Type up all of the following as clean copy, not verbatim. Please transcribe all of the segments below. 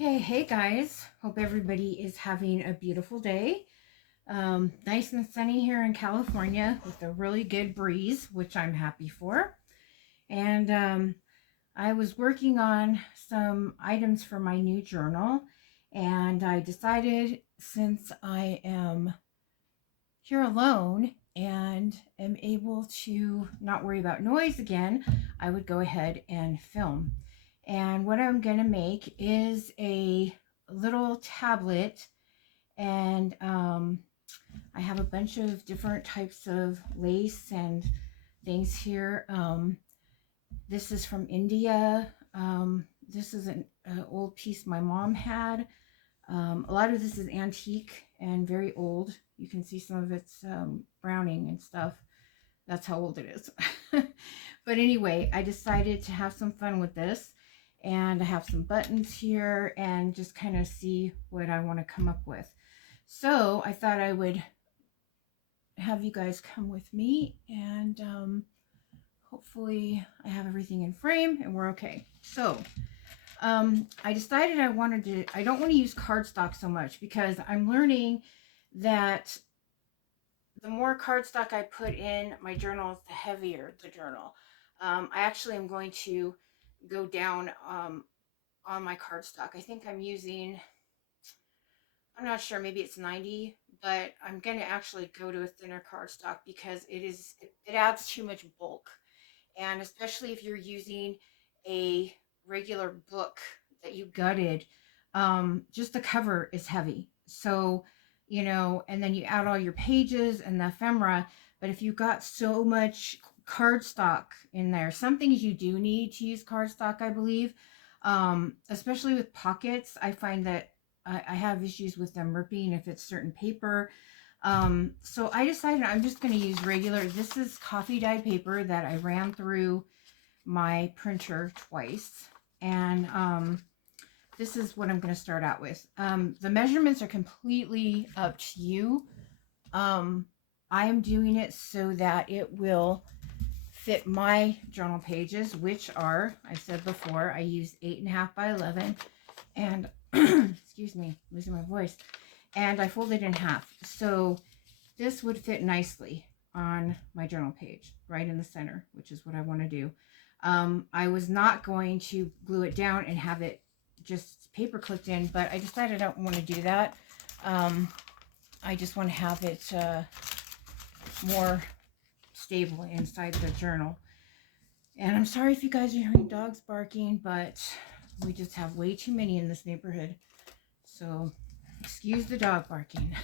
Okay, hey guys. Hope everybody is having a beautiful day. Nice and sunny here in California with a really good breeze, which I'm happy for. And I was working on some items for my new journal, and I decided since I am here alone and am able to not worry about noise again, I would go ahead and film. And what I'm going to make is a little tablet, and I have a bunch of different types of lace and things here. This is from India. This is an old piece my mom had. A lot of this is antique and very old. You can see some of it's browning and stuff. That's how old it is. But anyway, I decided to have some fun with this. And I have some buttons here and just kind of see what I want to come up with. So I thought I would have you guys come with me, and hopefully I have everything in frame and we're okay. So I decided I don't want to use cardstock so much because I'm learning that the more cardstock I put in my journals, the heavier the journal. I actually am going to go down on my cardstock. I think I'm using, I'm not sure, maybe it's 90, but I'm going to actually go to a thinner cardstock because it adds too much bulk. And especially if you're using a regular book that you gutted, just the cover is heavy. So, and then you add all your pages and the ephemera. But if you've got so much cardstock in there, some things you do need to use cardstock, I believe. Especially with pockets, I find that I have issues with them ripping if it's certain paper. So I decided I'm just going to use regular. This is coffee dyed paper that I ran through my printer twice. And this is what I'm going to start out with. The measurements are completely up to you. I am doing it so that it will fit my journal pages, which are, I said before, I use 8.5 by 11. And excuse me, losing my voice. And I fold it in half. So this would fit nicely on my journal page, right in the center, which is what I want to do. I was not going to glue it down and have it just paper clipped in, but I decided I don't want to do that. I just want to have it more stable inside the journal. And I'm sorry if you guys are hearing dogs barking, but we just have way too many in this neighborhood. So excuse the dog barking.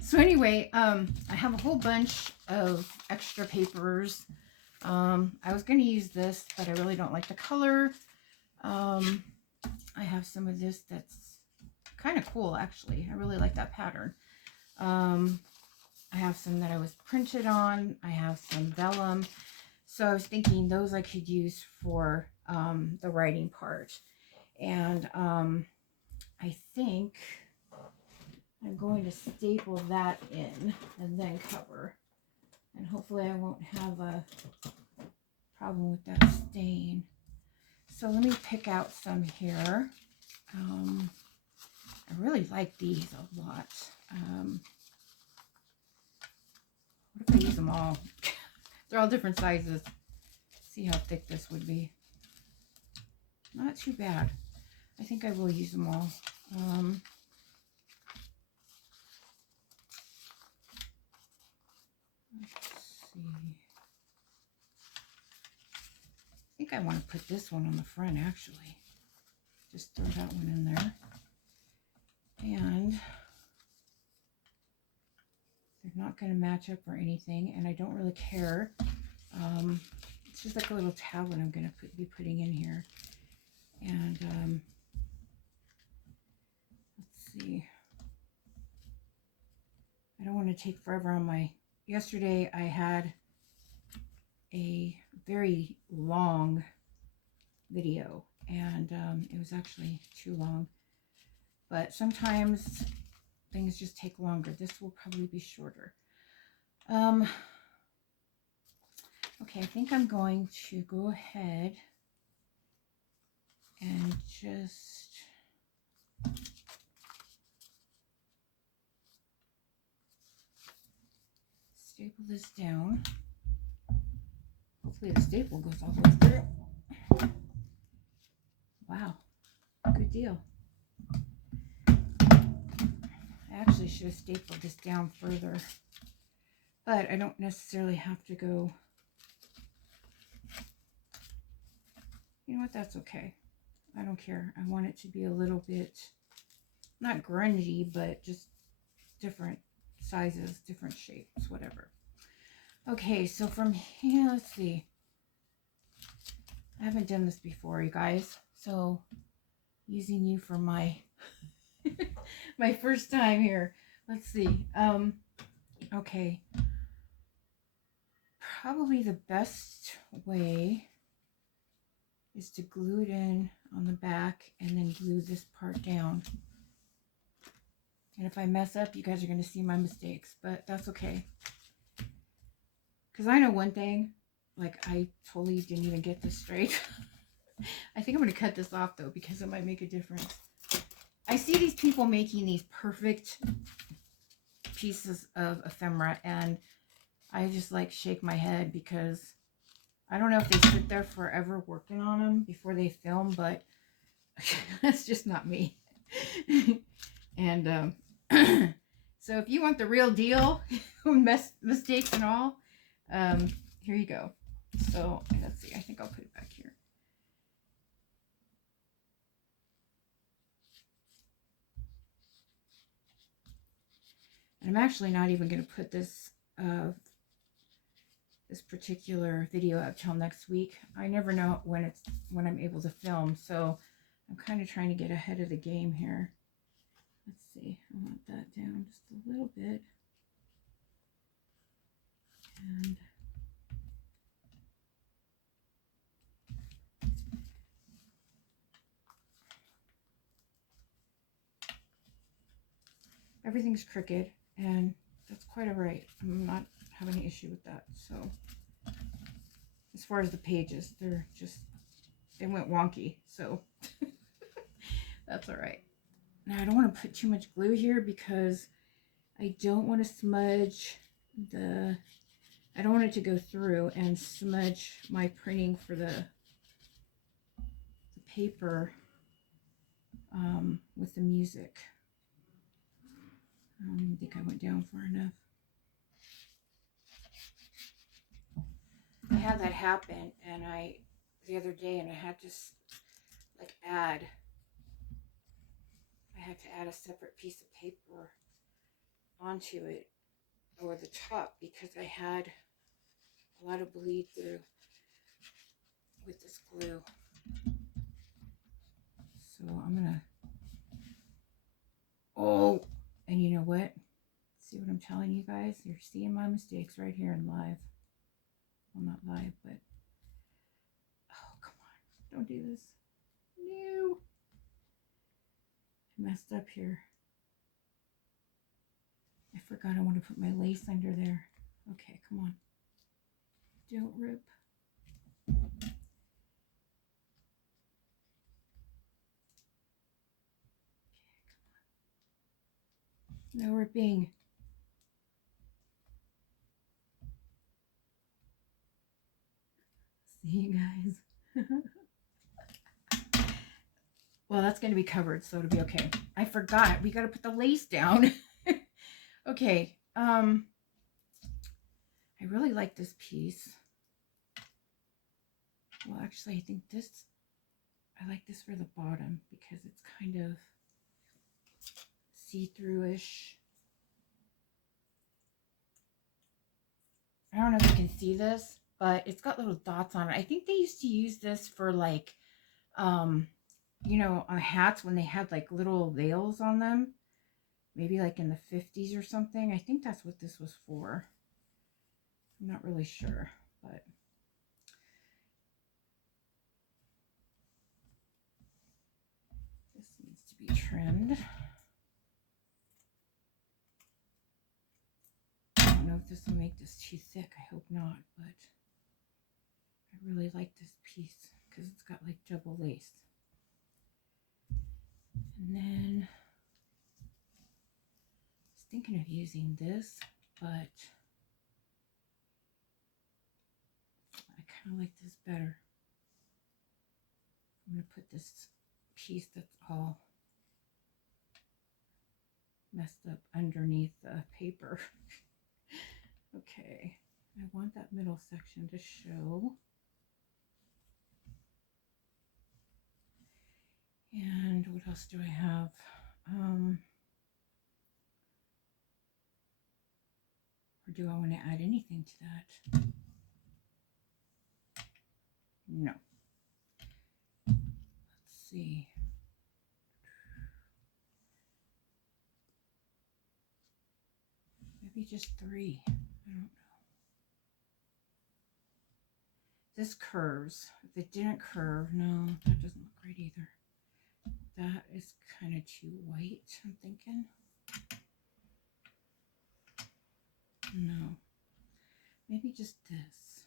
So anyway, I have a whole bunch of extra papers. I was going to use this, but I really don't like the color. I have some of this that's kind of cool, actually. I really like that pattern. I have some that I was printed on. I have some vellum. So I was thinking those I could use for the writing part. And I think I'm going to staple that in and then cover. And hopefully I won't have a problem with that stain. So let me pick out some here. I really like these a lot. What if I use them all? They're all different sizes. See how thick this would be. Not too bad. I think I will use them all. Let's see. I think I want to put this one on the front, actually. Just throw that one in there. And they're not going to match up or anything, and I don't really care. It's just like a little tablet I'm going to be putting in here. And let's see. I don't want to take forever on my... Yesterday I had a very long video, and it was actually too long. But sometimes things just take longer. This will probably be shorter. Okay, I think I'm going to go ahead and just Staple this down. Hopefully the staple goes all the way through. Wow, good deal. I actually should have stapled this down further, but I don't necessarily have to go. You know what, that's okay. I don't care. I want it to be a little bit, not grungy, but just different sizes, different shapes, whatever. Okay, so from here, let's see. I haven't done this before, you guys. So using you for my my first time here. Let's see. Okay. Probably the best way is to glue it in on the back and then glue this part down. And if I mess up, you guys are going to see my mistakes, but that's okay. Because I know one thing, like I totally didn't even get this straight. I think I'm going to cut this off though, because it might make a difference. I see these people making these perfect pieces of ephemera, and I just like shake my head because I don't know if they sit there forever working on them before they film, but that's just not me. And so if you want the real deal, mistakes and all, here you go. So let's see, I think I'll put it back here. And I'm actually not even going to put this this particular video up till next week. I never know when I'm able to film, so I'm kind of trying to get ahead of the game here. Let's see, I want that down just a little bit. And everything's crooked, and that's quite all right. I'm not having an issue with that. So as far as the pages, they went wonky, so that's all right. Now I don't want to put too much glue here because I don't want to smudge I don't want it to go through and smudge my printing for the paper with the music. I don't even think I went down far enough. I had that happen, and the other day, and I had to like I had to add a separate piece of paper onto it over the top because I had a lot of bleed through with this glue. So I'm gonna, and you know what? See what I'm telling you guys? You're seeing my mistakes right here in live. Well, not live, but, oh, come on. Don't do this. No. I messed up here. I forgot I want to put my lace under there. Okay, come on. Don't rip. Okay, come on. No ripping. See you guys. Well, that's going to be covered, so it'll be okay. I forgot. We got to put the lace down. Okay. I really like this piece. Well, actually, I think I like this for the bottom because it's kind of see-through-ish. I don't know if you can see this, but it's got little dots on it. I think they used to use this for like, you know, on hats when they had like little veils on them. Maybe like in the 50s or something. I think that's what this was for. I'm not really sure, but this needs to be trimmed. I don't know if this will make this too thick. I hope not, but I really like this piece because it's got like double lace. And then thinking of using this, but I kind of like this better. I'm going to put this piece that's all messed up underneath the paper. Okay, I want that middle section to show. And what else do I have? Or do I want to add anything to that? No. Let's see. Maybe just 3. I don't know. This curves. If it didn't curve, no, that doesn't look right either. That is kind of too white, I'm thinking. No. Maybe just this.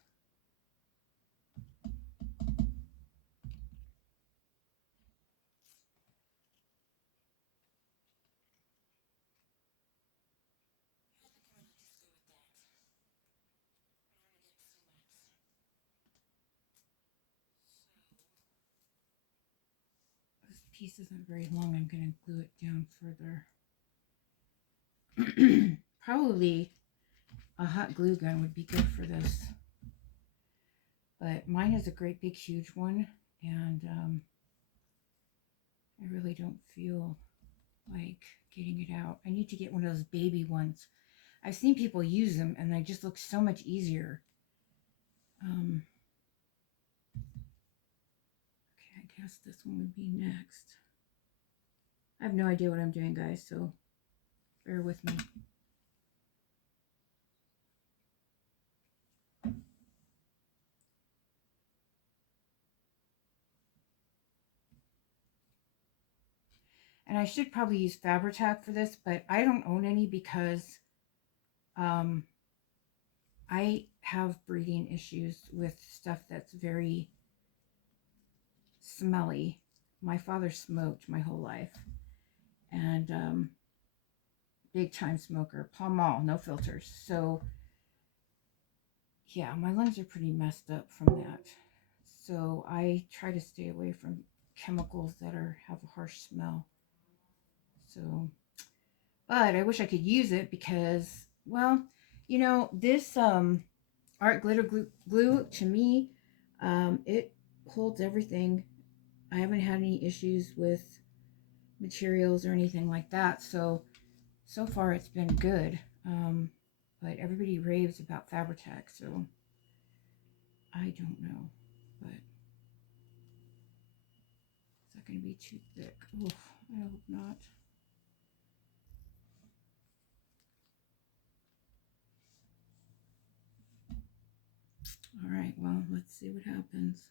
This piece isn't very long. I'm going to glue it down further. Probably a hot glue gun would be good for this. But mine is a great big huge one, and I really don't feel like getting it out. I need to get one of those baby ones. I've seen people use them and they just look so much easier. Okay, I guess this one would be next. I have no idea what I'm doing, guys, so bear with me. And I should probably use Fabri-Tac for this, but I don't own any because I have breathing issues with stuff that's very smelly. My father smoked my whole life, and big time smoker, Pall Mall, no filters. So yeah, my lungs are pretty messed up from that. So I try to stay away from chemicals that have a harsh smell. So, but I wish I could use it because, well, you know, this art glitter glue to me, it holds everything. I haven't had any issues with materials or anything like that. So far it's been good. But everybody raves about Fabri-Tac, so I don't know. But is that going to be too thick? Oh, I hope not. All right, well, let's see what happens.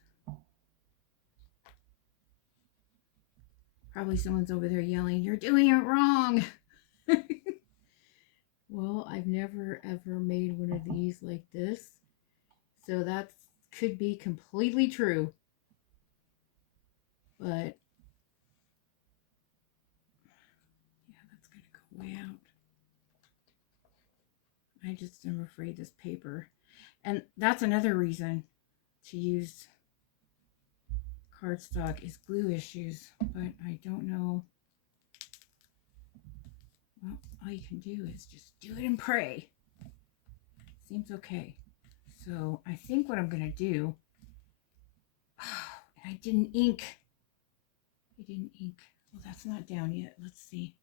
Probably someone's over there yelling, "You're doing it wrong." Well, I've never ever made one of these like this, so that could be completely true. But yeah, that's gonna go way out. I just am afraid this paper, and that's another reason to use cardstock is glue issues, but I don't know. Well, all you can do is just do it and pray. Seems okay. So I think what I'm going to do, I didn't ink. Well, that's not down yet. Let's see.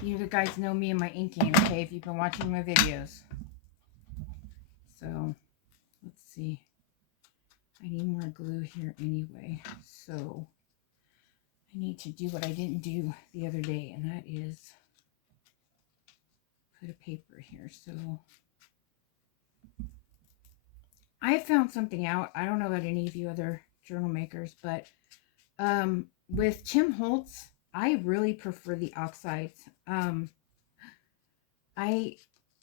You guys know me and my inking, okay, if you've been watching my videos. So let's see. I need more glue here anyway. So I need to do what I didn't do the other day, and that is put a paper here. So I found something out. I don't know about any of you other journal makers, but with Tim Holtz, I really prefer the oxides.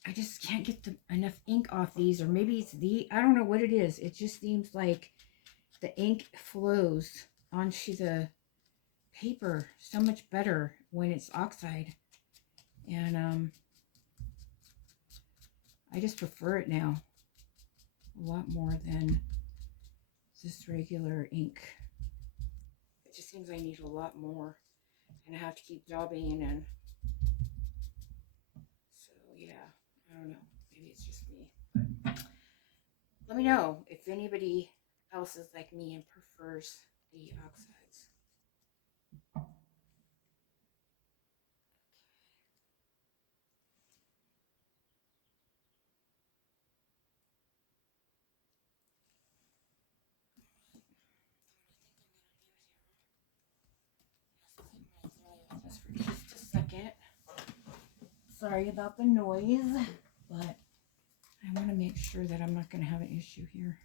I just can't get enough ink off these, or maybe it's I don't know what it is. It just seems like the ink flows onto the paper so much better when it's oxide. And I just prefer it now a lot more than just regular ink. It just seems I need a lot more, and I have to keep daubing, and so yeah, I don't know. Maybe it's just me. But let me know if anybody else is like me and prefers the oxides. Just for just a second. Sorry about the noise, but I want to make sure that I'm not going to have an issue here.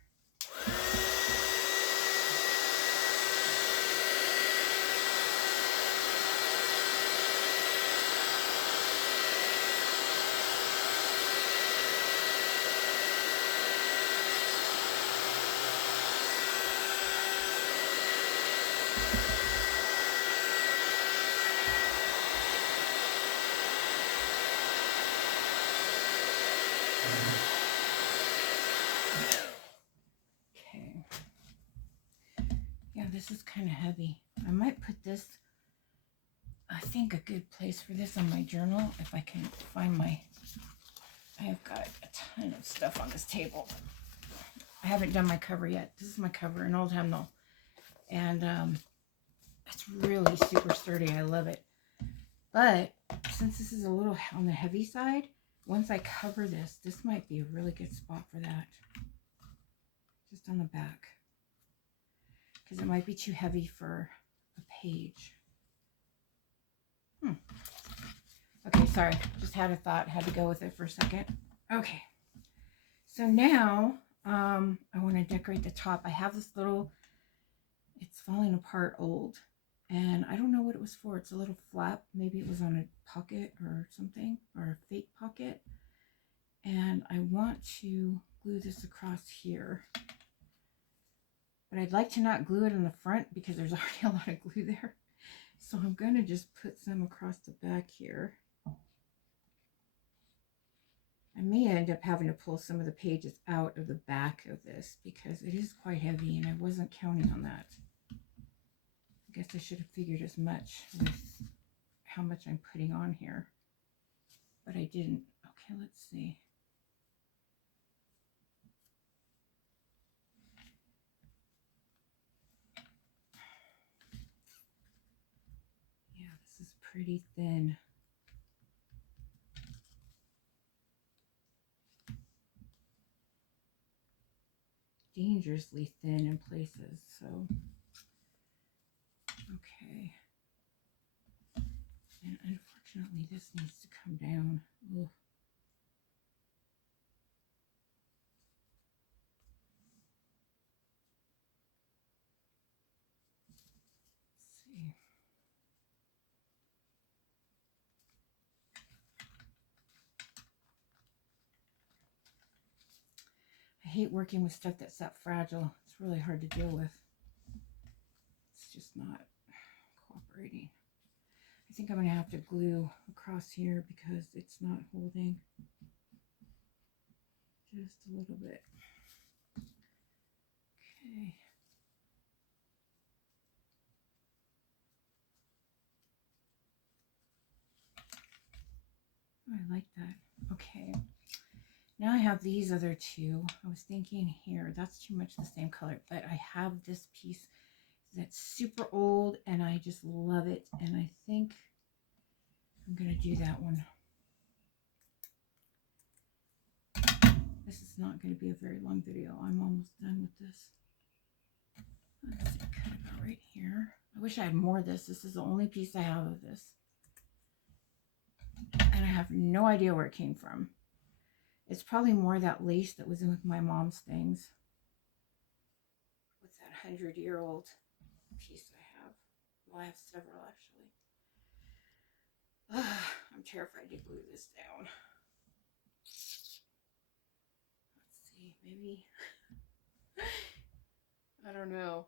Okay. Yeah, this is kind of heavy. I might put this, I think a good place for this on my journal, if I can find my, I have got a ton of stuff on this table. I haven't done my cover yet. This is my cover, an old hymnal. And it's really super sturdy. I love it. But since this is a little on the heavy side, once I cover this, this might be a really good spot for that. Just on the back. Because it might be too heavy for a page. Okay, sorry. Just had a thought. Had to go with it for a second. Okay. So now I want to decorate the top. I have this little, it's falling apart old. And I don't know what it was for. It's a little flap. Maybe it was on a pocket or something, or a fake pocket. And I want to glue this across here. But I'd like to not glue it in the front because there's already a lot of glue there. So I'm going to just put some across the back here. I may end up having to pull some of the pages out of the back of this because it is quite heavy and I wasn't counting on that. I guess I should have figured as much with how much I'm putting on here, but I didn't. Okay, let's see. Yeah, this is pretty thin. Dangerously thin in places, so okay. And unfortunately, this needs to come down. Ugh. Let's see. I hate working with stuff that's that fragile. It's really hard to deal with. It's just not cooperating. I think I'm going to have to glue across here because it's not holding. Just a little bit. Okay. Oh, I like that. Okay. Now I have these other two. I was thinking here, that's too much the same color, but I have this piece that's super old and I just love it. And I think I'm going to do that one. This is not going to be a very long video. I'm almost done with this. Let's see, cut about right here. I wish I had more of this. This is the only piece I have of this. And I have no idea where it came from. It's probably more that lace that was in with my mom's things. What's that 100-year-old piece I have? Well, I have several actually. I'm terrified to glue this down. Let's see, maybe. I don't know.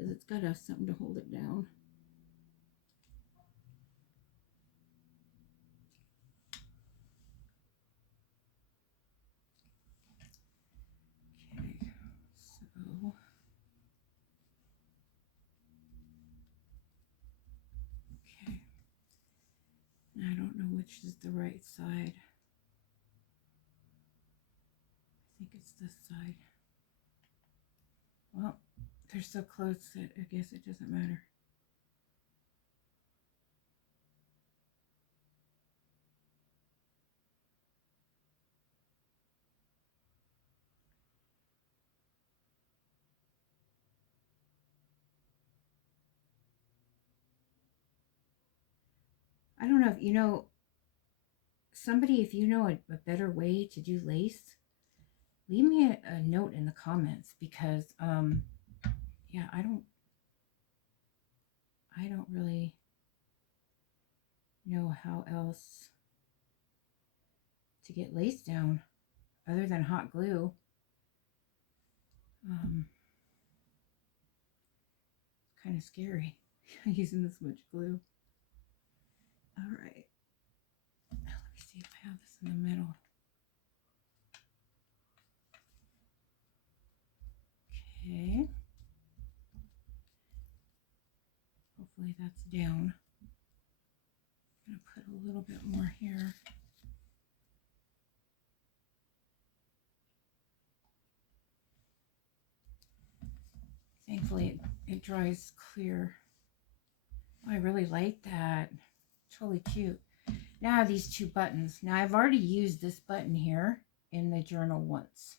because it's got to have something to hold it down. Okay, so okay, I don't know which is the right side. I think it's this side. Well, they're so close that I guess it doesn't matter. I don't know if you know somebody, if you know a better way to do lace, leave me a note in the comments, because yeah, I don't really know how else to get lace down other than hot glue. It's kind of scary using this much glue. All right, now let me see if I have this in the middle. Okay, hopefully that's down. I'm gonna put a little bit more here. Thankfully it dries clear. Oh, I really like that. Totally cute. Now I have these two buttons. Now I've already used this button here in the journal once,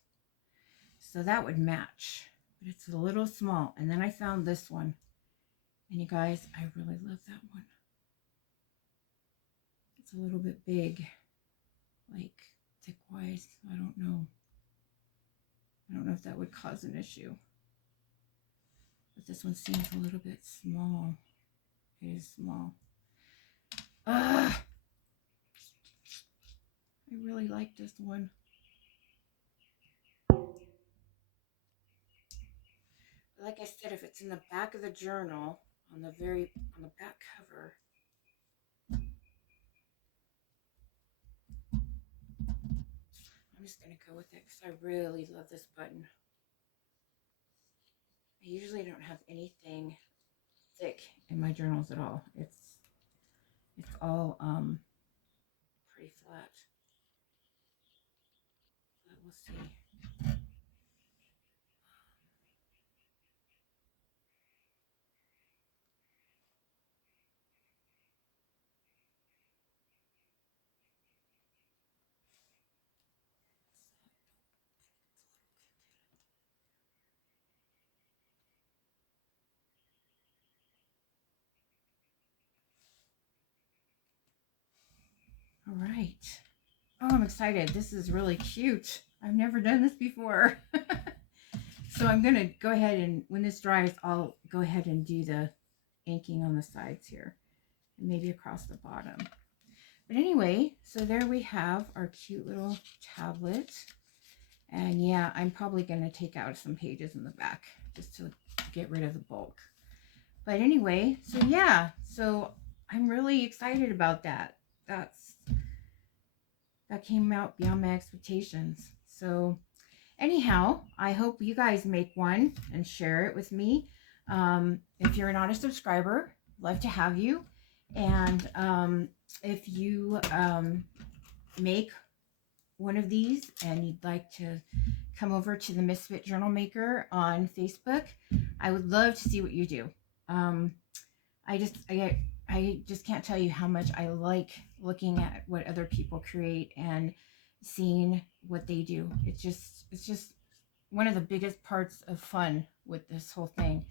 so that would match, but it's a little small. And then I found this one, and you guys, I really love that one. It's a little bit big, like thick wise. I don't know if that would cause an issue, but this one seems a little bit small. It is small. I really like this one. Like I said, if it's in the back of the journal, on the back cover, I'm just going to go with it because I really love this button. I usually don't have anything thick in my journals at all. It's all pretty flat. But we'll see. All right. Oh, I'm excited. This is really cute. I've never done this before. So I'm going to go ahead and, when this dries, I'll go ahead and do the inking on the sides here, and maybe across the bottom. But anyway, so there we have our cute little tablet. And yeah, I'm probably going to take out some pages in the back just to get rid of the bulk. But anyway, so yeah, so I'm really excited about that. That came out beyond my expectations. So anyhow, I hope you guys make one and share it with me. If you're not a subscriber, love to have you. And if you make one of these and you'd like to come over to the Misfit Journal Maker on Facebook, I would love to see what you do. I just can't tell you how much I like looking at what other people create and seeing what they do. It's just one of the biggest parts of fun with this whole thing.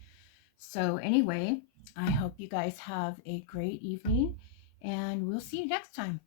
So anyway, I hope you guys have a great evening, and we'll see you next time.